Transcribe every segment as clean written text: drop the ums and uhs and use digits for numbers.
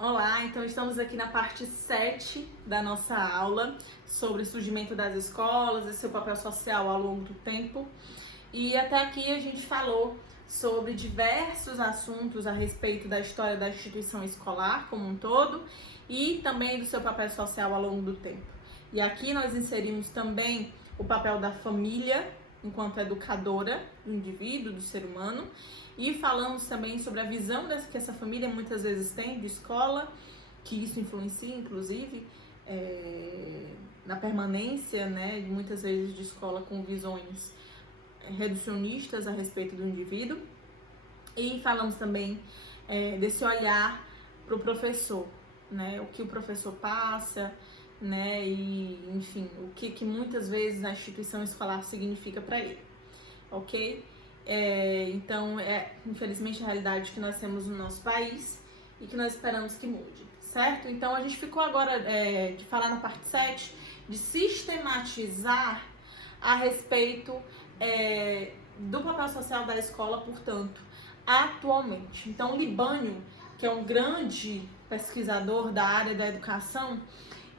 Olá, então estamos aqui na parte 7 da nossa aula sobre o surgimento das escolas e seu papel social ao longo do tempo. E até aqui a gente falou sobre diversos assuntos a respeito da história da instituição escolar como um todo e também do seu papel social ao longo do tempo. E aqui nós inserimos também o papel da família enquanto educadora do indivíduo, do ser humano, e falamos também sobre a visão que essa família muitas vezes tem de escola, que isso influencia, inclusive, na permanência, né, muitas vezes de escola com visões reducionistas a respeito do indivíduo. E falamos também desse olhar para o professor, né, o que o professor passa, né, e enfim, o que muitas vezes a instituição escolar significa para ele, ok? Então, infelizmente a realidade que nós temos no nosso país e que nós esperamos que mude, certo? Então, a gente ficou agora de falar na parte 7, de sistematizar a respeito do papel social da escola, portanto, atualmente. Então, o Libânio, que é um grande pesquisador da área da educação,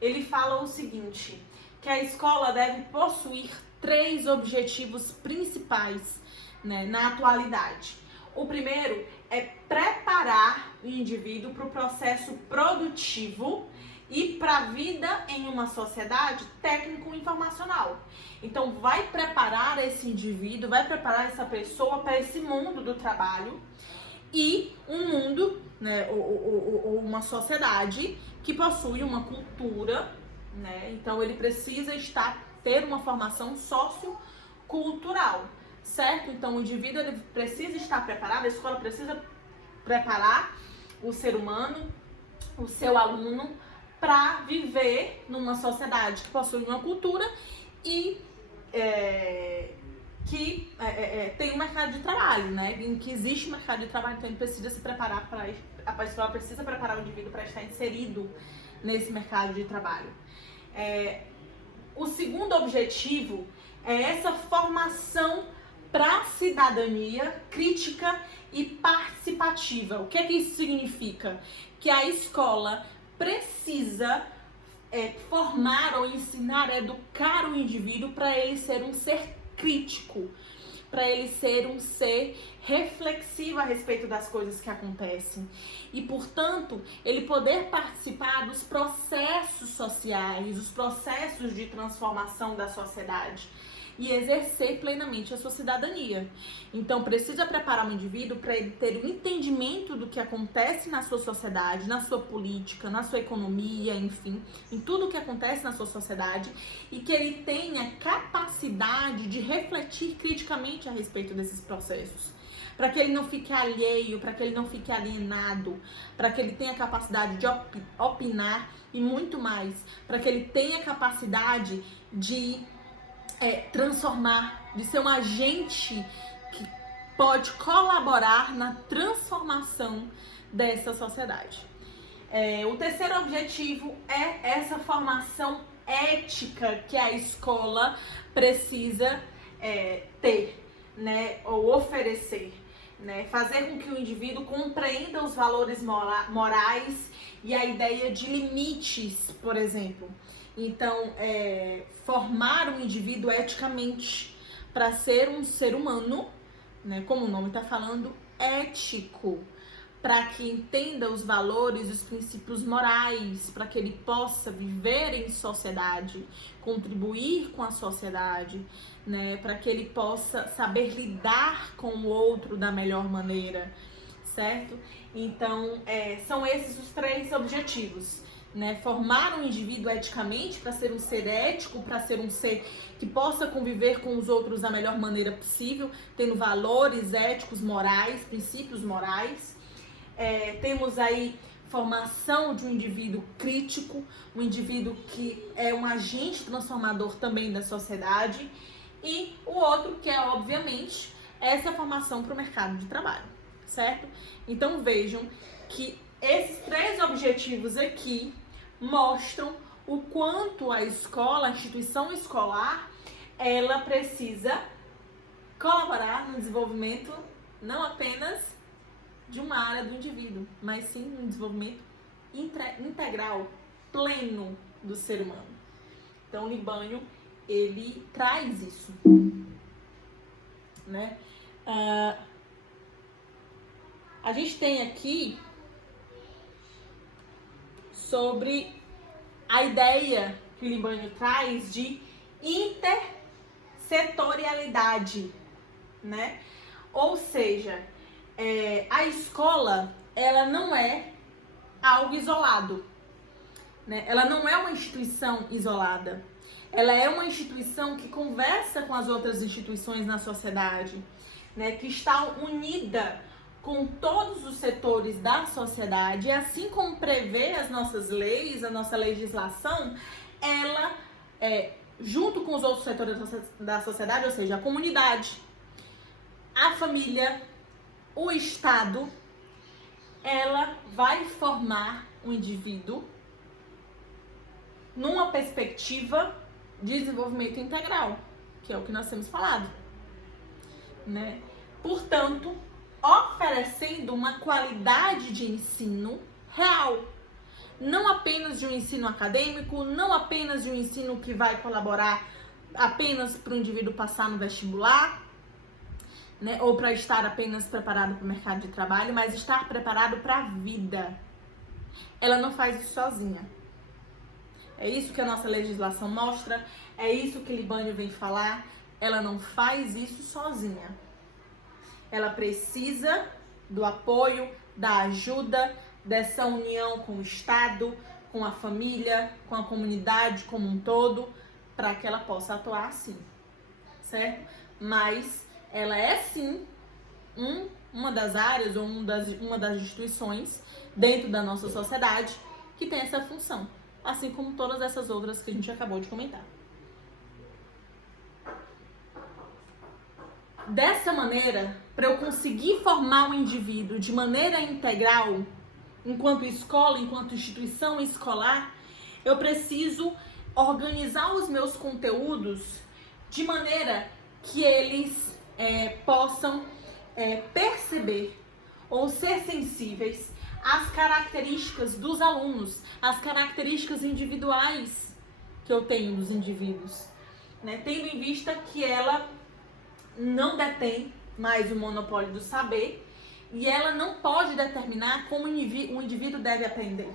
ele fala o seguinte, que a escola deve possuir 3 objetivos principais, né, na atualidade. O primeiro é preparar o indivíduo para o processo produtivo e para a vida em uma sociedade técnico-informacional. Então, vai preparar esse indivíduo, vai preparar essa pessoa para esse mundo do trabalho e um mundo, né, ou uma sociedade que possui uma cultura, né? Então, ele precisa ter uma formação sociocultural, certo? Então, o indivíduo ele precisa estar preparado, a escola precisa preparar o ser humano, o seu aluno, para viver numa sociedade que possui uma cultura e que tem um mercado de trabalho, né? Em que existe um mercado de trabalho, então ele precisa se preparar a escola precisa preparar o indivíduo para estar inserido nesse mercado de trabalho. O segundo objetivo é essa formação para a cidadania crítica e participativa. O que é que isso significa? Que a escola precisa formar ou ensinar, educar o indivíduo para ele ser um ser crítico, para ele ser um ser reflexivo a respeito das coisas que acontecem e, portanto, ele poder participar dos processos sociais, os processos de transformação da sociedade e exercer plenamente a sua cidadania. Então, precisa preparar o indivíduo para ele ter um entendimento do que acontece na sua sociedade, na sua política, na sua economia, enfim, em tudo o que acontece na sua sociedade e que ele tenha capacidade de refletir criticamente a respeito desses processos. Para que ele não fique alheio, para que ele não fique alienado, para que ele tenha capacidade de opinar e muito mais, para que ele tenha capacidade de transformar, de ser um agente que pode colaborar na transformação dessa sociedade. O terceiro objetivo é essa formação ética que a escola precisa ter, né, ou oferecer, né, fazer com que o indivíduo compreenda os valores morais e a ideia de limites, por exemplo. Então, formar um indivíduo eticamente para ser um ser humano, né, como o nome está falando, ético, para que entenda os valores, os princípios morais, para que ele possa viver em sociedade, contribuir com a sociedade, né, para que ele possa saber lidar com o outro da melhor maneira, certo? Então, são esses os 3 objetivos. Né, formar um indivíduo eticamente para ser um ser ético, para ser um ser que possa conviver com os outros da melhor maneira possível, tendo valores éticos, morais, princípios morais. Temos aí formação de um indivíduo crítico, um indivíduo que é um agente transformador também da sociedade, e o outro que é, obviamente, essa formação para o mercado de trabalho, certo? Então vejam que esses 3 objetivos aqui mostram o quanto a escola, a instituição escolar, ela precisa colaborar no desenvolvimento não apenas de uma área do indivíduo, mas sim no desenvolvimento integral, pleno do ser humano. Então, o Libânio, ele traz isso, né? A gente tem aqui sobre a ideia que o Libânio traz de intersetorialidade, né? Ou seja, a escola, ela não é algo isolado, né? Ela não é uma instituição isolada. Ela é uma instituição que conversa com as outras instituições na sociedade, né? Que está unida com todos os setores da sociedade, e assim como prevê as nossas leis, a nossa legislação, ela, junto com os outros setores da sociedade, ou seja, a comunidade, a família, o Estado, ela vai formar um indivíduo numa perspectiva de desenvolvimento integral, que é o que nós temos falado, né? Portanto, oferecendo uma qualidade de ensino real, não apenas de um ensino acadêmico, não apenas de um ensino que vai colaborar apenas para o indivíduo passar no vestibular, né, ou para estar apenas preparado para o mercado de trabalho, mas estar preparado para a vida. Ela não faz isso sozinha. É isso que a nossa legislação mostra, é isso que Libânio vem falar. Ela não faz isso sozinha. Ela precisa do apoio, da ajuda, dessa união com o Estado, com a família, com a comunidade como um todo, para que ela possa atuar assim, certo? Mas ela é sim uma das áreas ou uma das instituições dentro da nossa sociedade que tem essa função, assim como todas essas outras que a gente acabou de comentar. Dessa maneira, para eu conseguir formar um indivíduo de maneira integral, enquanto escola, enquanto instituição escolar, eu preciso organizar os meus conteúdos de maneira que eles possam perceber ou ser sensíveis às características dos alunos, às características individuais que eu tenho dos indivíduos, né? Tendo em vista que ela não detém mais o monopólio do saber e ela não pode determinar como o indivíduo deve aprender.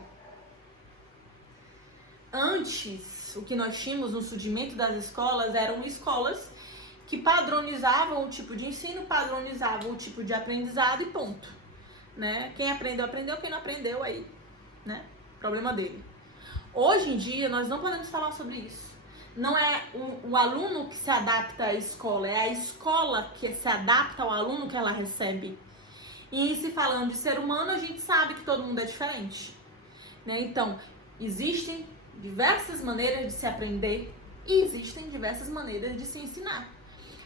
Antes, o que nós tínhamos no surgimento das escolas eram escolas que padronizavam o tipo de ensino, padronizavam o tipo de aprendizado e ponto, né? Quem aprendeu, aprendeu, quem não aprendeu, aí, né? Problema dele. Hoje em dia, nós não podemos falar sobre isso. Não é o aluno que se adapta à escola, é a escola que se adapta ao aluno que ela recebe. E se falando de ser humano, a gente sabe que todo mundo é diferente, né? Então, existem diversas maneiras de se aprender e existem diversas maneiras de se ensinar.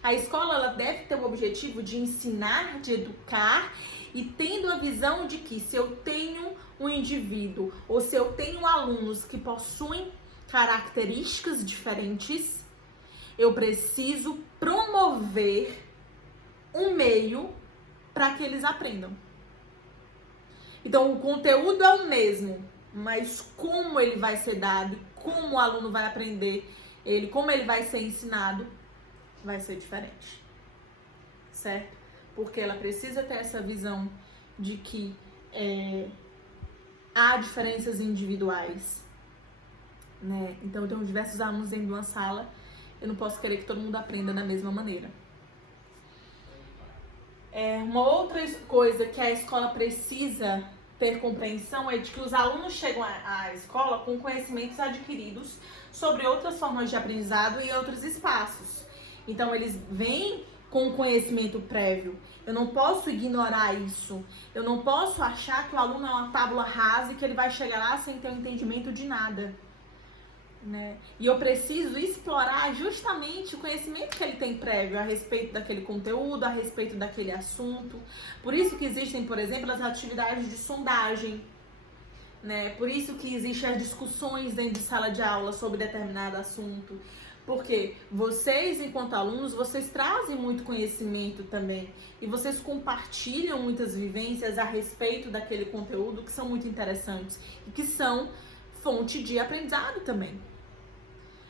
A escola, ela deve ter o objetivo de ensinar, de educar, e tendo a visão de que se eu tenho um indivíduo ou se eu tenho alunos que possuem características diferentes, eu preciso promover um meio para que eles aprendam. Então, o conteúdo é o mesmo, mas como ele vai ser dado, como o aluno vai aprender, como ele vai ser ensinado, vai ser diferente, certo? Porque ela precisa ter essa visão de que há diferenças individuais, né? Então, eu tenho diversos alunos dentro de uma sala, eu não posso querer que todo mundo aprenda da mesma maneira. Uma outra coisa que a escola precisa ter compreensão é de que os alunos chegam à escola com conhecimentos adquiridos sobre outras formas de aprendizado e outros espaços. Então, eles vêm com conhecimento prévio. Eu não posso ignorar isso. Eu não posso achar que o aluno é uma tábua rasa e que ele vai chegar lá sem ter um entendimento de nada, né? E eu preciso explorar justamente o conhecimento que ele tem prévio a respeito daquele conteúdo, a respeito daquele assunto. Por isso que existem, por exemplo, as atividades de sondagem, né? Por isso que existem as discussões dentro de sala de aula sobre determinado assunto. Porque vocês, enquanto alunos, vocês trazem muito conhecimento também. E vocês compartilham muitas vivências a respeito daquele conteúdo que são muito interessantes e que são fonte de aprendizado também.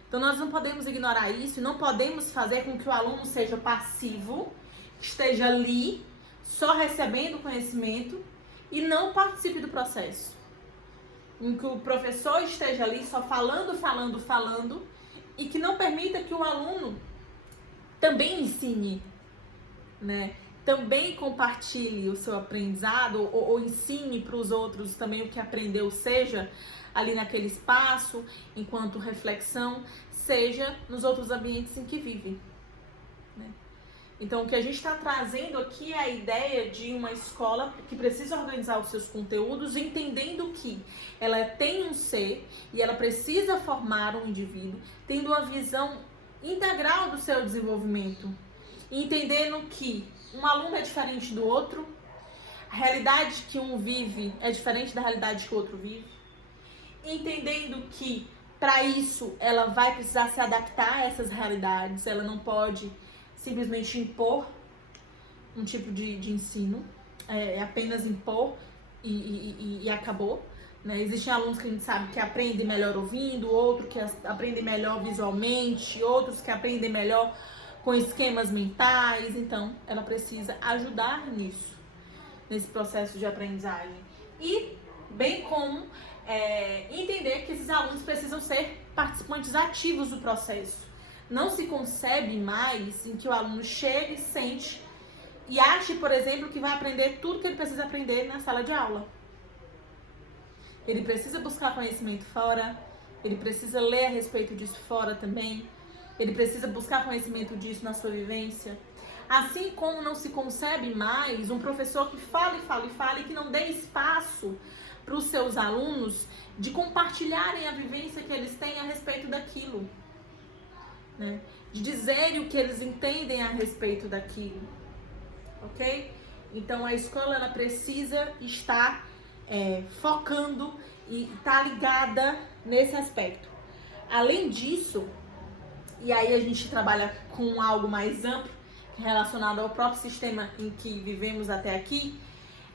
Então nós não podemos ignorar isso e não podemos fazer com que o aluno seja passivo, esteja ali só recebendo conhecimento e não participe do processo. Em que o professor esteja ali só falando e que não permita que o aluno também ensine, né? Também compartilhe o seu aprendizado ou ensine para os outros também o que aprendeu, seja ali naquele espaço, enquanto reflexão, seja nos outros ambientes em que vive, né? Então, o que a gente está trazendo aqui é a ideia de uma escola que precisa organizar os seus conteúdos, entendendo que ela tem um ser e ela precisa formar um indivíduo, tendo uma visão integral do seu desenvolvimento, entendendo que um aluno é diferente do outro, a realidade que um vive é diferente da realidade que o outro vive, entendendo que para isso ela vai precisar se adaptar a essas realidades, ela não pode simplesmente impor um tipo de ensino, é apenas impor e acabou, né? Existem alunos que a gente sabe que aprendem melhor ouvindo, outros que aprendem melhor visualmente, outros que aprendem melhor com esquemas mentais, então ela precisa ajudar nisso, nesse processo de aprendizagem. E bem como entender que esses alunos precisam ser participantes ativos do processo. Não se concebe mais em que o aluno chegue, sente e ache, por exemplo, que vai aprender tudo que ele precisa aprender na sala de aula. Ele precisa buscar conhecimento fora, ele precisa ler a respeito disso fora também, ele precisa buscar conhecimento disso na sua vivência. Assim como não se concebe mais um professor que fala e que não dê espaço para os seus alunos de compartilharem a vivência que eles têm a respeito daquilo, né? De dizerem o que eles entendem a respeito daquilo, ok? Então a escola ela precisa estar focando e estar ligada nesse aspecto. Além disso, e aí a gente trabalha com algo mais amplo relacionado ao próprio sistema em que vivemos até aqui,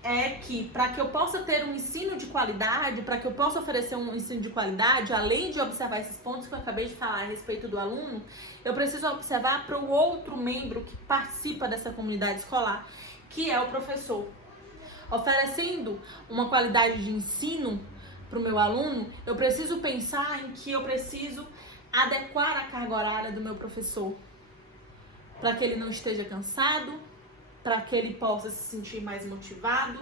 é que para que eu possa ter um ensino de qualidade, para que eu possa oferecer um ensino de qualidade, além de observar esses pontos que eu acabei de falar a respeito do aluno, eu preciso observar para o outro membro que participa dessa comunidade escolar, que é o professor. Oferecendo uma qualidade de ensino para o meu aluno, eu preciso pensar em que eu preciso adequar a carga horária do meu professor, para que ele não esteja cansado, para que ele possa se sentir mais motivado,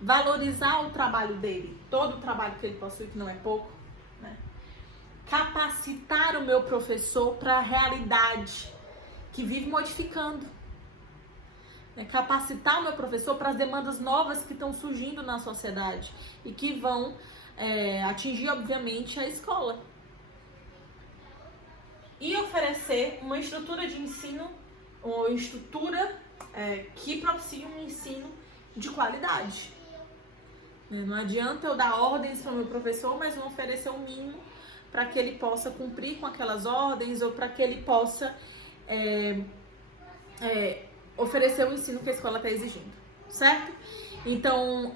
valorizar o trabalho dele, todo o trabalho que ele possui, que não é pouco, né? Capacitar o meu professor para a realidade que vive modificando, né? Capacitar o meu professor para as demandas novas que estão surgindo na sociedade e que vão atingir, obviamente, a escola. E oferecer uma estrutura de ensino, uma estrutura que propicie um ensino de qualidade. Não adianta eu dar ordens para o meu professor, mas não oferecer o mínimo para que ele possa cumprir com aquelas ordens ou para que ele possa oferecer o ensino que a escola está exigindo, certo? Então,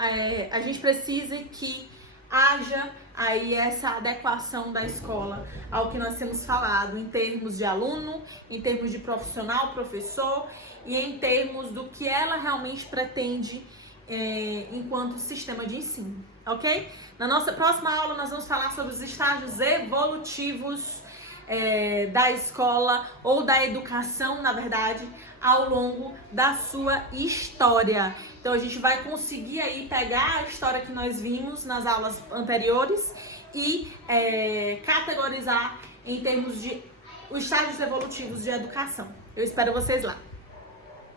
a gente precisa que haja aí essa adequação da escola ao que nós temos falado em termos de aluno, em termos de profissional, professor e em termos do que ela realmente pretende enquanto sistema de ensino, ok? Na nossa próxima aula nós vamos falar sobre os estágios evolutivos da escola ou da educação, na verdade, ao longo da sua história. Então a gente vai conseguir aí pegar a história que nós vimos nas aulas anteriores e categorizar em termos de os estágios evolutivos de educação. Eu espero vocês lá.